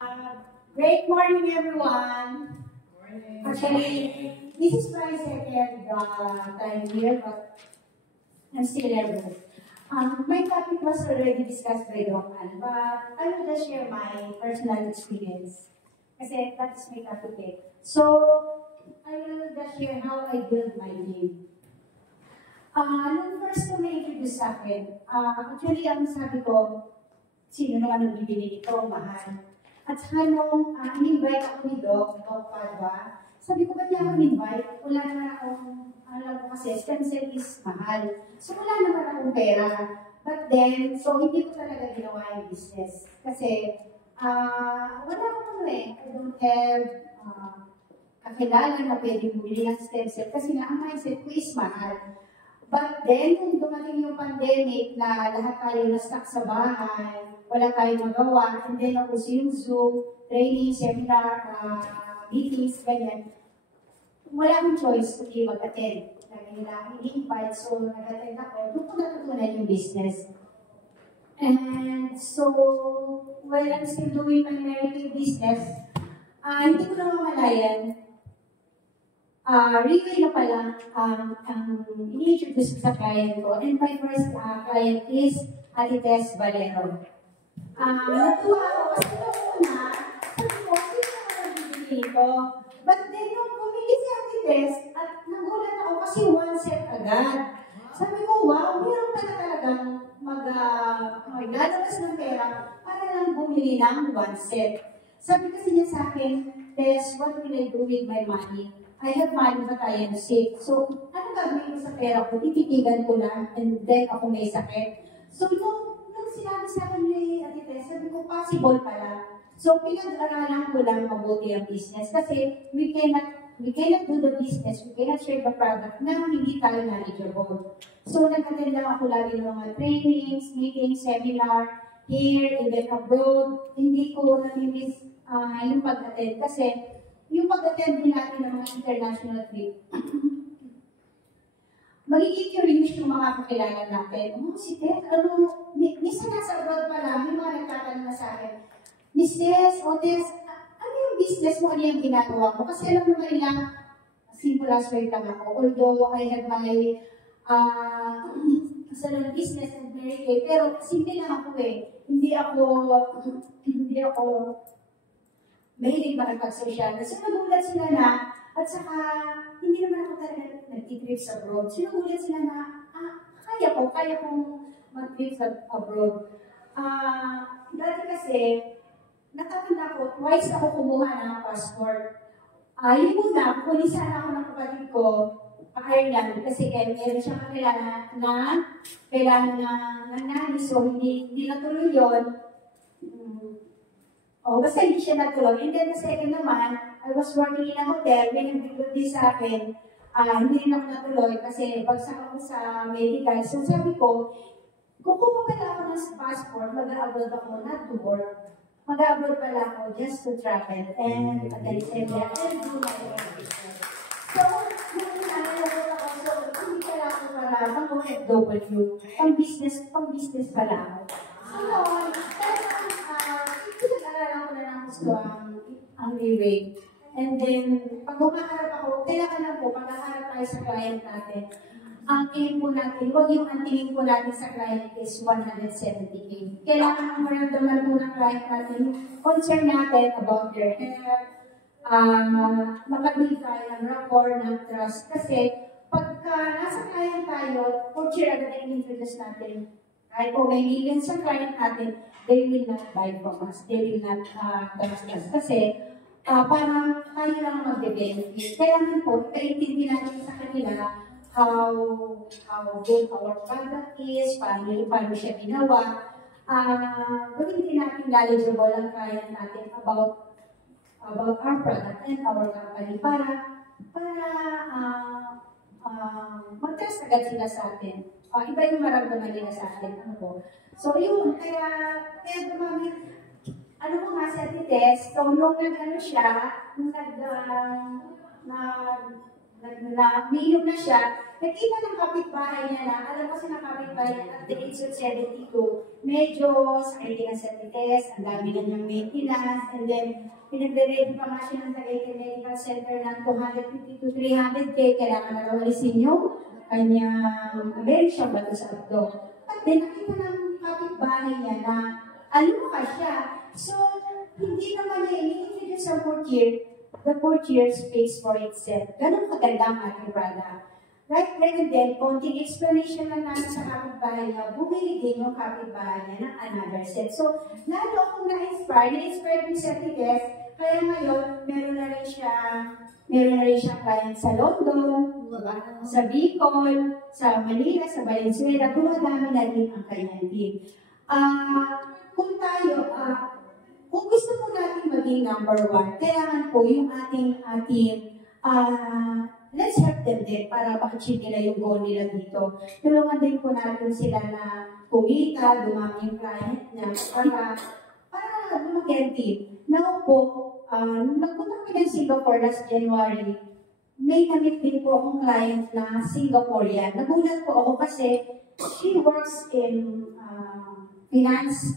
Great morning, everyone. Actually, this is my second time here, but I'm still nervous. My topic was already discussed by Doc Ann, but I will just share my personal experience. Kasi that is my topic. So, I will just share how I build my game. Nung first ko na-introduce sa akin, actually, ang sabi ko, sino naman ang bibili nito, mahal. At saka nung in-invite ako ni Doc Padua, sabi ko, ba't niya ako in-invite? Wala naman akong, alam ko kasi, stem cell is mahal. So wala naman akong pera. But then, so hindi ko talaga ginawa yung business. Kasi, wala akong I don't have kakilala na pwede bumili ng stem cell. Kasi na ang mindset ko is mahal. But then, nung dumating yung pandemic na lahat tayo na-stuck sa bahay, wala tayong magawa, and then ako yung Zoom, training, seminar, meetings, ganyan. Wala akong choice kundi mag-attend. Naging akong invite, so nag-attend ako. Doon ko natutunan yung business. And so, while I'm still doing my marketing business, hindi ko na mamalayan. Really na pala ang ini-introduce sa client ko. And my first client is Ate Tess Valero. Natuwa ako kasi nung una, sabi ko, hindi na ako nagbibili ito. But then nung bumili si Ate Tess, at nagulat ako kasi one set agad. Sabi ko, wow, mayroon pala talagang maglalabas ng pera para lang bumili ng one set. Sabi kasi niya sa akin, Tess, what will I do with my money? I have money but I am sick. So, ano gagawin ko sa pera ko? Tititigan ko lang and then ako may sakit. So, nung sinabi sa akin ni Ate Tess, sabi ko, possible pala. So, pinag-aralan ko lang mabuti ang business kasi we cannot do the business, we cannot share the product na hindi tayo knowledgeable. So, nag-attend lang ako lagi ng mga trainings, meetings, seminar, here, even abroad. Hindi ko nami-miss yung pag-attend kasi yung pag-attend din natin ng mga international trip, magiging curious yung mga kakilala natin. Si Tess, minsan nasa abroad pa lang, yung mga nagtatanong na sa akin, Miss Tess, Tess, ano yung business mo, ano yung ginagawa mo? Kasi alam naman nila, simple as well lang ako. Although I have my salon business and Mary Kay, pero simple lang ako Hindi ako mahilig makipag-social. So, nagulat sila na, at saka, hindi naman ako talaga nag-trip sa abroad. So, nagulat sila na, kaya kong mag-trip sa abroad. Dati kasi, natatanda ko, twice ako kumuha ng passport. Yung una, kukunin sana ako ng kapatid ko, pa-Ireland, kasi meron siyang kakilala na kailangan ng nanay, so hindi natuloy yun. Basta hindi siya natuloy. And then the second naman, I was working in a hotel, may nag-recruit din sa akin, hindi rin ako natuloy kasi bagsak ako sa medical. So sabi ko, kukuha pala ako ng passport, mag-abroad ako, not to work. Mag-abroad pala ako just to travel. And at the same time, I'll do my own business. So, nung nalala ako, so hindi pala ako para pang-OFW, pang-business pala ako. So, pinag-aralan ko na lang gusto ang living. And then, pag humaharap ako, kailangan lang po, pag-aharap tayo sa client natin, ang aim po natin, huwag yung ang tingin po natin sa client is 170K. Kailangan ang maramdaman po ng client natin, concern natin about their health, makabili tayo ng rapport, ng trust. Kasi, pagka nasa client tayo, for sure agad na i-introduce natin. Kahit po may millions sa client natin, they will not buy from us. They will not trust us. Kasi, parang tayo lang mag-benefit. Kaya naman po, kaintindi natin sa kanila how good our product is, paano siya ginawa. Gawin din natin knowledgeable ang client natin about our product and our company para mag-trust agad sila sa atin. Iba yung maramdaman nila sa atin. So, yun. Kaya dumami. Ano ko nga sa Ate Tess, so nung siya, nung umiinom na siya, nakita ng kapitbahay niya na, alam ko sa kapitbahay niya, at the age of 72, medyo sakit ang sa test, ang dami na niyang maintenance, and then pinagre-ready pa nga siya ng Tagaytay Medical Center ng 250 to 300K, kailangan na nawalisin yung kanyang siyang bato sa abdo. At then nakita ng kapitbahay niya na aluma siya. So, hindi naman niya ini-introduce sa portier, the portier speaks for itself. Ganun kaganda ang ating product. Right then, konting explanation lang namin sa kapitbahay niya, bumili din yung kapitbahay niya ng another set. So, lalo akong na-inspire din sa tigas, kaya ngayon, meron na rin siyang client sa London, sa Bicol, sa Manila, sa Valenzuela, dumadami na rin ang kanyang team. Kung gusto po natin maging number 1, kailangan po yung ating team, let's help them din para ma-achieve nila yung goal nila dito. Tulungan din po natin sila na kumita, dumami yung client na para lumaki ang team. Now po, nagpunta kami ng Singapore last January. May namit din po akong client na Singaporean. Nagulat po ako kasi she works in finance,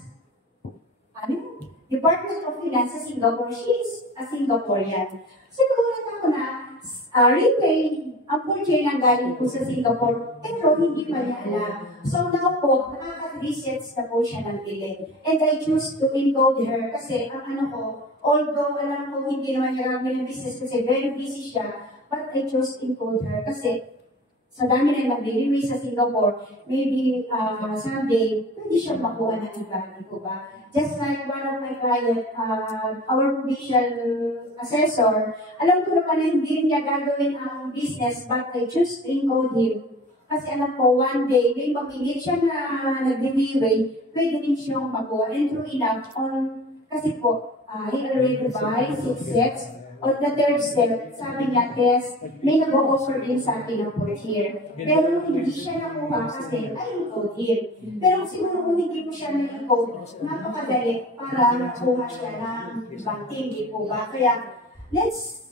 Department of Finance sa Singapore. She is a Singaporean. So, nagulat ako na retail, ang portier nang galing po sa Singapore, pero hindi pa niya alam. So now po, nakaka-resets na po siya ng delay. And I choose to encode her kasi ang although alam ko hindi naman niya gagawin ng business kasi very busy siya, but I chose to encode her kasi sa dami na nag-delivery sa Singapore, maybe someday, pwede siya makuha ng iba, di ko ba? Just like one of my client, our provincial assessor, alam ko naman na hindi niya gagawin ang business, but I choose to encode him. Kasi alam ko, one day, may mapigit siya na nag-delivery, pwede rin siyang makuha. And true enough, kasi po, he already buy 6 sets. On the third step, sabi niya, Tess, may nag-o-offer din sa akin ng portier. Pero hindi siya nakuha kasi I encode him. Pero siguro kung hindi mo siya na-encode, napakadali para makuha siya ng ibang team, di po ba? Kaya, let's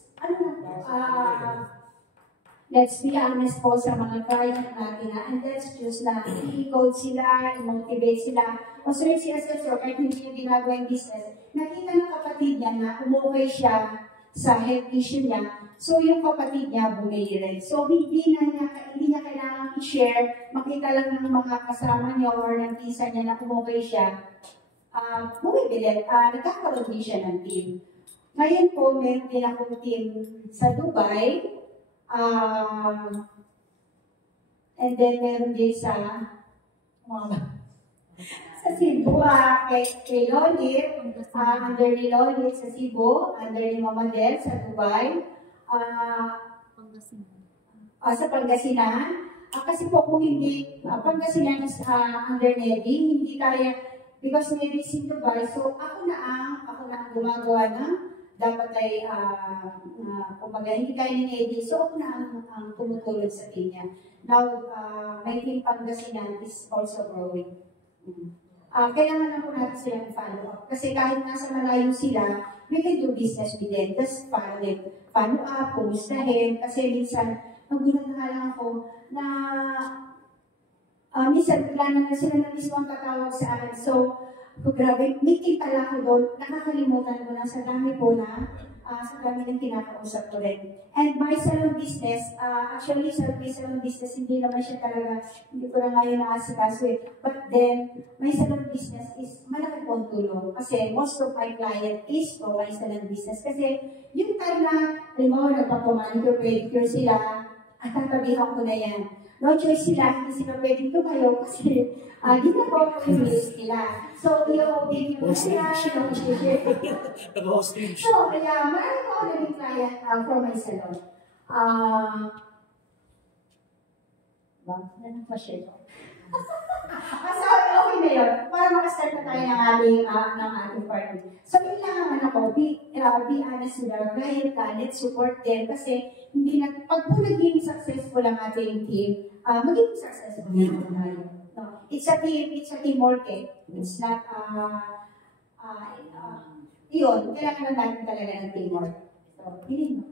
be honest po sa mga client natin and let's choose na i-encode sila, i-motivate sila. O sir, si assessor, kahit hindi yung ginagawa yung business, nakita ng kapatid niya na umukay siya sa health issue niya, so yung kapatid niya bumili rin. So hindi niya kailangan i-share, makita lang ng mga kasama niya or ng tisa niya na kumukay siya, bumibili, nagkakaroon din siya ng team. Ngayon po, meron din akong team sa Dubai, and then meron din sa Cebu, kay Lolit, under ni Lolit sa Cebu, under ni Mama Del sa Dubai, sa Pangasinan. Kasi po kung hindi, Pangasinan is under Navy, hindi kaya, because Navy is in Dubai, so ako na ang gumagawa ng dapat ay, kumbaga, hindi kaya ni Navy, so ako na ang tumutulog sa team niya. Now, my team Pangasinan is also growing. Kailangan na po natin silang follow up. Kasi kahit nasa malayo sila, we can do business with them. Just follow up, kumustahin. Kasi minsan, nagulat na lang ako na minsan, bigla na sila na mismo ang tatawag sa akin. So, grabe, meeting pala ako doon, nakakalimutan ko na sa dami po na, sa dami ng kinakausap ko rin. And my salon business, actually sa my salon business, hindi naman siya talaga, hindi ko na ngayon nakasikaso eh. But then, my salon business is malaki pong tulong. Kasi most of my client is from my salon business. Kasi yung time na, halimbawa, nagpapumanicure, pedicure sila, at tatabihan ko na yan. No choice sila, hindi sila pwedeng tumayo kasi ginagawa ko yung list nila. So, i-open yung nila, So, kaya marami ko naging client from my salon. Pa-share ko. So, okay na yun. Para makastart na tayo ng ating party. So, yun lang ang be honest with our client, let's support them kasi hindi na, pag po naging successful ang ating team, magiging successful tayo. No, it's a teamwork eh. It's not, yun, kailangan natin talaga ng teamwork. So, hindi mo.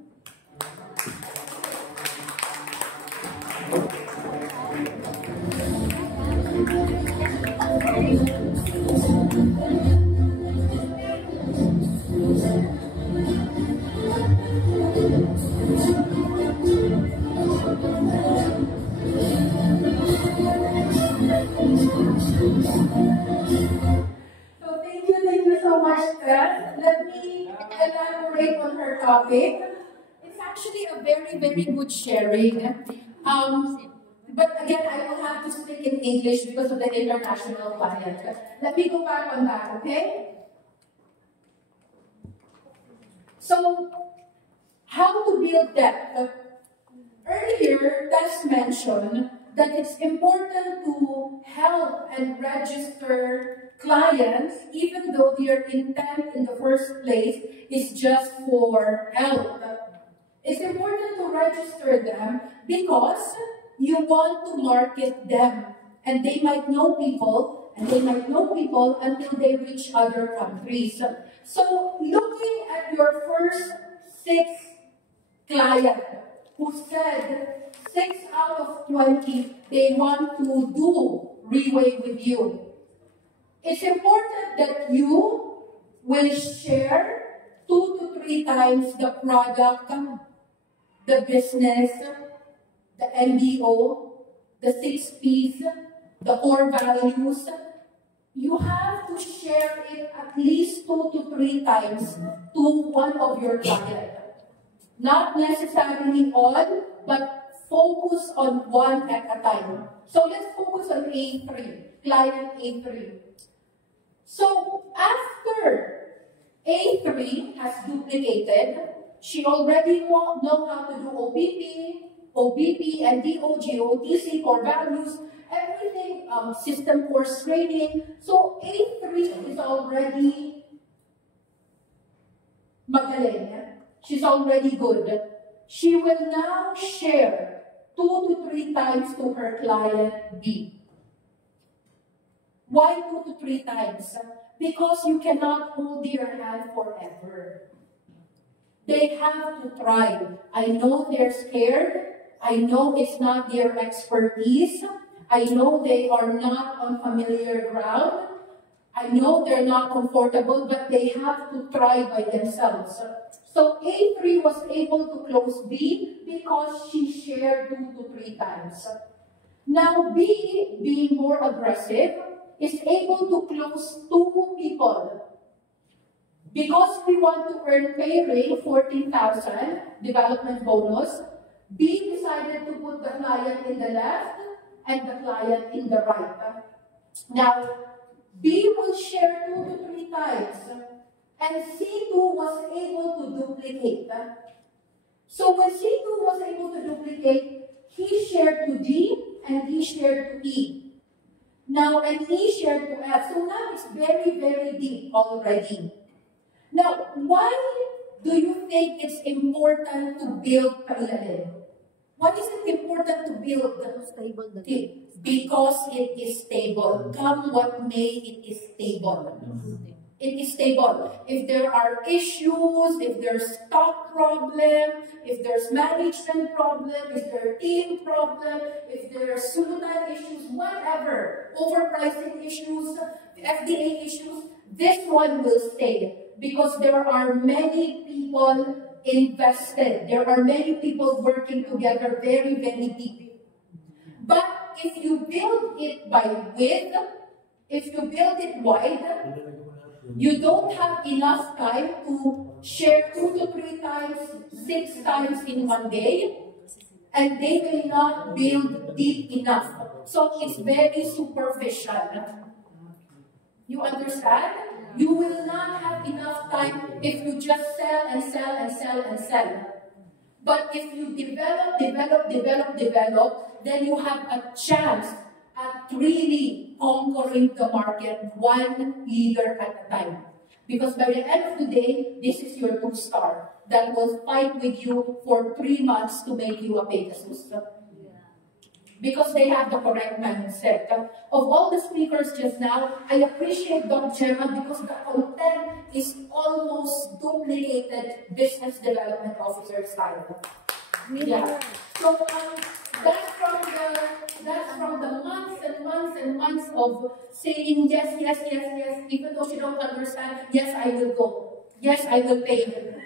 Thank you. Thank you so much, Beth. Let me elaborate on her topic. It's actually a very, very good sharing. But again, I will have to speak in English because of the international client. Let me go back on that, okay? So, how to build depth? Earlier, Tess mentioned that it's important to help and register clients even though their intent in the first place is just for help. It's important to register them because you want to market them. And they might know people, and they might know people until they reach other countries. So, looking at your first 6 clients who said 6 out of 20 they want to do Reway with you. It's important that you will share 2 to 3 times the product, the business, the MBO, the 6 P's, the core values. You have to share it at least 2 to 3 times to one of your clients. Not necessarily all, but focus on one at a time. So let's focus on A3, client A3. So after A3 has duplicated, she already know how to do OBP, NDO, GOTC, core values, everything, system course training. So A3 is already magaling. She's already good. She will now share 2 to 3 times to her client B. Why 2 to 3 times? Because you cannot hold their hand forever. They have to try. I know they're scared. I know it's not their expertise. I know they are not on familiar ground. I know they're not comfortable, but they have to try by themselves. So A3 was able to close B because she shared 2 to 3 times. Now B, being more aggressive, is able to close 2 people. Because we want to earn pay rate 14,000 development bonus, B decided to put the client in the left and the client in the right. Now, B will share 2 to 3 times, and C2 was able to duplicate. So when C2 was able to duplicate, he shared to D and he shared to E. Now, and E shared to F. So now it's very, very deep already. Now, why do you think it's important to build pailalim? Why is it important to build the stable team? Because it is stable. Come what may, it is stable. It is stable. If there are issues, if there's stock problem, if there's management problem, if there's team problem, if there's sulutan issues, whatever, overpricing issues, FDA issues, this one will stay. Because there are many people invested. There are many people working together very, very deep. But if you build it by width, if you build it wide, you don't have enough time to share 2 to 3 times, 6 times in one day, and they will not build deep enough. So it's very superficial. You understand? You will not have enough time if you just sell and sell and sell and sell. But if you develop, then you have a chance at really conquering the market one leader at a time. Because by the end of the day, this is your 2-star that will fight with you for 3 months to make you a Pegasus. Because they have the correct mindset. Of all the speakers just now, I appreciate Dr. Gemma because the content is almost duplicated business development officer style. Yeah. So That's from the months and months and months of saying yes, yes, yes, yes, even though she don't understand, yes, I will go. Yes, I will pay him.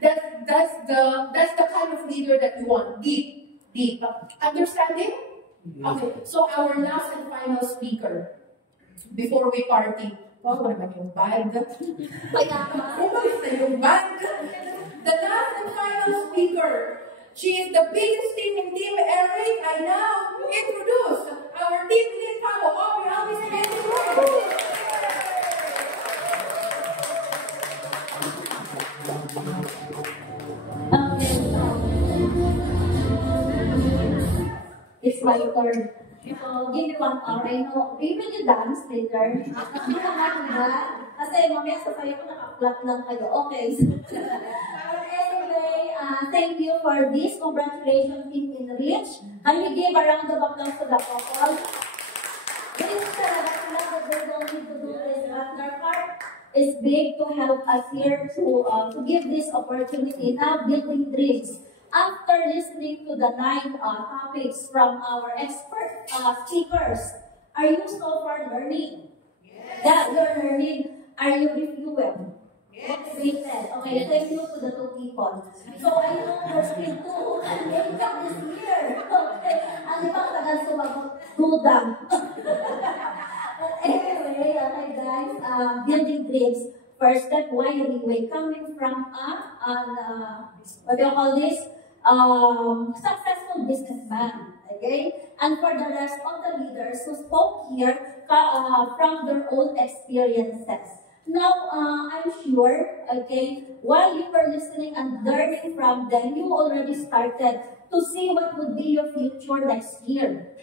That's the kind of leader that you want. Deep. Understanding? Okay, so our last and final speaker before we party. Wow, naman yung band. Umalis na yung band. The last and final speaker. She is the biggest team in Team Eric. I now introduce our team lead Pabo. Oh, we always get it right. It's my turn. So, give me 1 hour. I know, we will dance later. Hindi ka ba? Kasi mamaya sa sayo ko naka-clap lang kayo. Okay. But anyway, thank you for this. Congratulations, Team Enrich. Can you give a round of applause to the couple? This is talaga sila that they don't need to do this, but their part is big to help us here to give this opportunity. Now, building dreams. After listening to the 9 topics from our expert speakers, are you so far learning? Yes. Yeah, you're learning. Are you refueled? Yes. Motivated? Okay, thank you to the 2 people. So I know there's still 2 who can make it this year. Okay, ang ibang tagal sumagot, dudang. But anyway, okay guys, building dreams. First step, why anyway? Coming from what do you call this? Successful businessman, okay? And for the rest of the leaders who spoke here from their own experiences. Now, I'm sure, okay, while you were listening and learning from them, you already started to see what would be your future next year.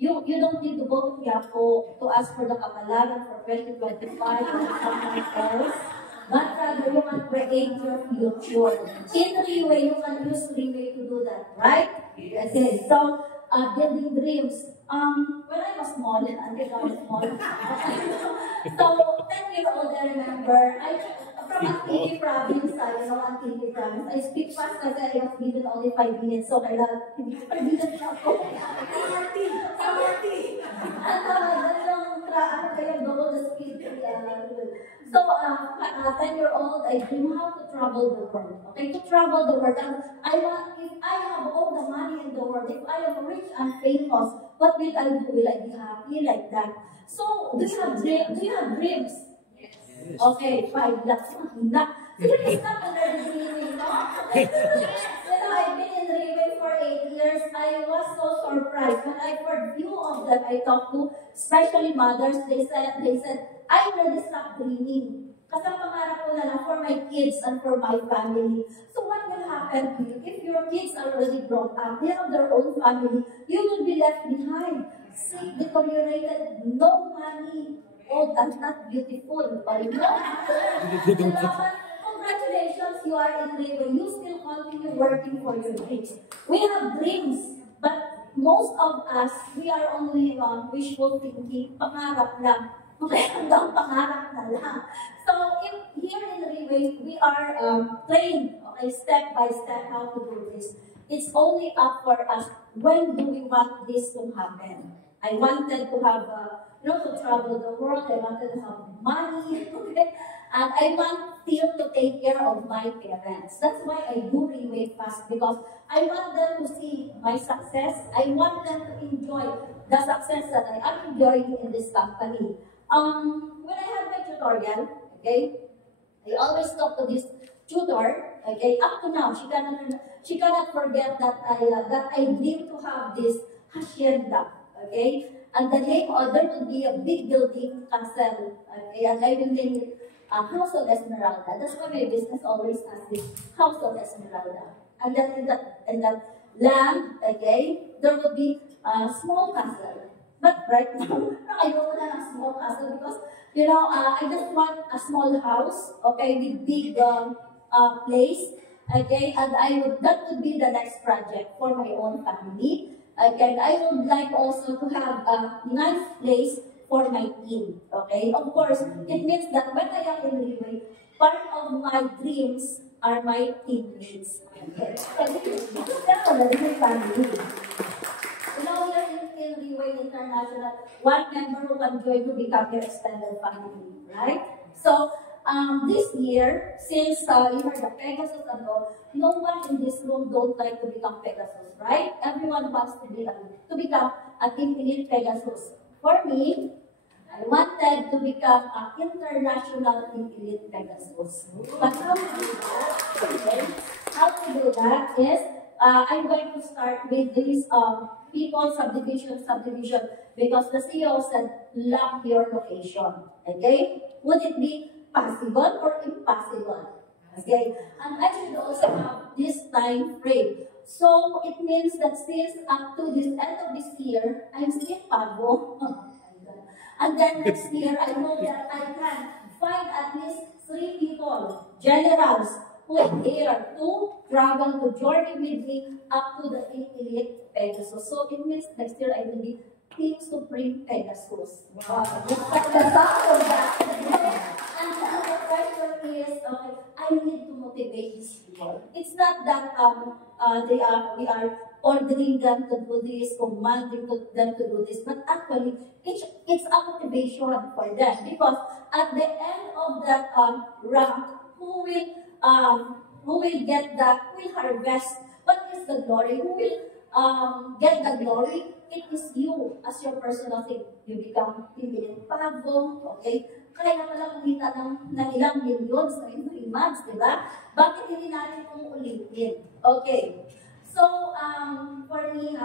You don't need to go to Quiapo to ask for the kapalaran for 2025 or something else. But rather, you can create your future. In Riway, you can use Riway to do that, right? Yes. Okay, so, building dreams. When I was small, and I was small, so 10-year-old, I remember, from Antique province, Antique province, I speak fast kasi I was given only 5 minutes, so kailangan, hindi ko pagbilan siya ako. Double the speed. So, 10-year-old, I dream how to travel the world. Okay, to travel the world. And if I have all the money in the world, if I am rich and famous, what will I do? Will I be happy like that? So, do you have dreams? Yes. Okay, 5 lakhs. Sige, stop already dreaming, no? I've been in Riway for 8 years. I was so surprised when I heard few of them I talked to, especially mothers. They said, I already stopped dreaming. Kasi pangarap ko na lang for my kids and for my family. So what will happen to you? If your kids are already grown up, they have their own family, you will be left behind. Sick, deteriorated, no money. Oh, that's not beautiful. But congratulations, you are in Riway. You still continue working for your dreams. We have dreams, but most of us, we are only wishful thinking, pangarap lang. Hanggang pangarap na lang. So, here in Riway, we are trained, okay, step by step how to do this. It's only up for us, when do we want this to happen? I wanted to have, to travel the world. I wanted to have money, okay? And I want still to take care of my parents. That's why I do Riway Fast, because I want them to see my success. I want them to enjoy the success that I am enjoying in this company. When I have my tutorial, okay, I always talk to this tutor, okay, up to now, she cannot forget that I dream to have this hacienda, okay, and the name, there will be a big building, castle, okay, and I will name it House of Esmeralda. That's why my business always has this House of Esmeralda. And then in that land, okay, there will be a small castle. But right now, ayoko na ng small castle because, I just want a small house, okay, with big place, okay, and that would be the next project for my own family. Okay, I would like also to have a nice place for my team, okay. Of course, it means that when I am in Riway, part of my dreams are my teammates. Okay? And because they're already my family. You know, we are in Leeway International, one member who can join to become your extended family, right? So, this year, since you heard the Pegasus and all, no one in this room don't like to become Pegasus, right? Everyone wants to become an infinite Pegasus. For me, I wanted to become an international infinite Pegasus. But how to do that? Okay. How to do that is, I'm going to start with this people subdivision, because the CEO said, lock your location. Okay? Would it be possible or impossible? Okay? And I should also have this time frame. So it means that since up to this end of this year, I'm still Pablo. And then next year, I hope that I can find at least 3 people, generals, who dare to travel to journey with me up to the elite Pegasus. So it means next year I will be Team Supreme Pegasus. Wow. That's the sound of that. And the other question is, I need to motivate these people. It's not that we are ordering them to do this, commanding them to do this, but actually, it's a motivation for them, because at the end of that rank, who will get that, who will harvest, what is the glory, who will get the glory? It is you as your personal thing. You become Pilipinan Pablo, okay? Kaya pala kumita ng ilang millions in 3 months, di ba? Bakit hindi natin kung ulitin? Okay. So, for me,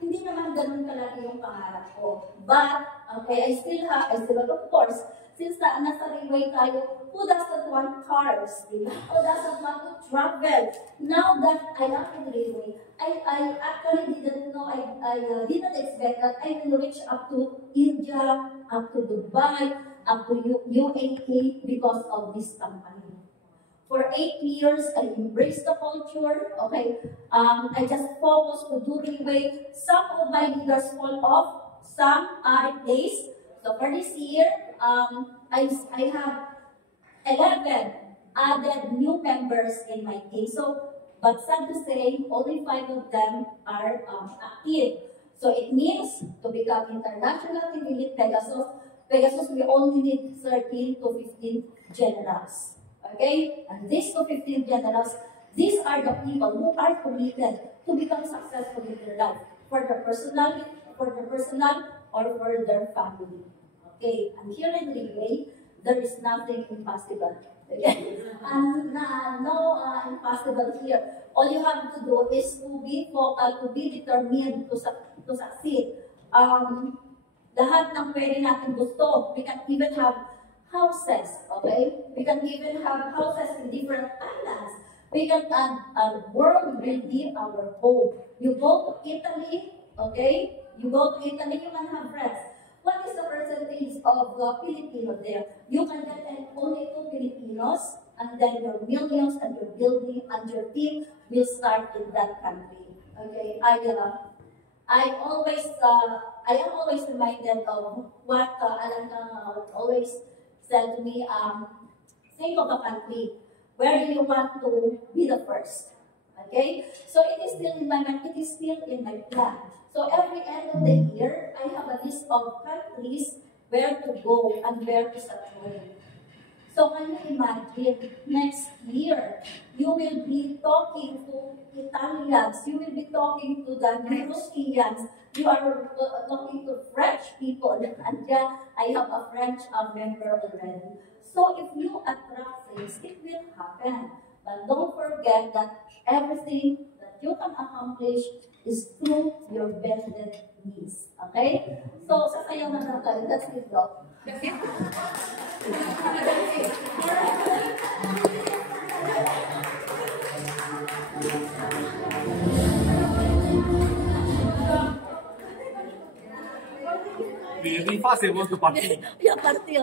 hindi naman ganun kalaki yung pangarap ko. But, okay, I still of course, since nasa Leeway tayo, who doesn't want cars? Diba? Who doesn't want to travel? Now that I am in Leeway, I actually didn't know, I didn't expect that I will reach up to India, up to Dubai, up to UAE because of this company. For 8 years, I embraced the culture, okay? I just focused to do Leeway. Some of my leaders fall off, some are in place. So for this year, I have 11 added new members in my team. So, but sad to say, only 5 of them are active. So it means to become international elite Pegasus, we only need 13 to 15 generals. Okay? And these 2 15 generals, these are the people who are committed to become successful in their life, for their personal, or for their family. Okay? And here in Leeway, there is nothing impossible. Okay? And no impossible here. All you have to do is to be focused, to be determined to succeed. Lahat ng pwede natin gusto. We can even have houses, okay? We can even have houses in different islands. We can a world will be our home. You go to Italy, okay? You go to Italy, you can have friends. What is the percentage of the Filipino there? You can get only 2 Filipinos, and then your millions and your building and your team will start in that country. Okay? I am always reminded of what Alan always said to me, think of a country. Where do you want to be the first? Okay? So it is still in my mind, it is still in my plan. So every end of the year, I have a list of countries where to go and where to settle. So can you imagine, next year, you will be talking to Italians, you will be talking to the Europeans, you are talking to French people, and yeah, I have a French member already. So if you attract things, it will happen. But don't forget that everything that you can accomplish is through your bended knees. Okay? So, sasayaw na lang tayo. That's it, Doc. Really fast, it was the party. Yeah, party.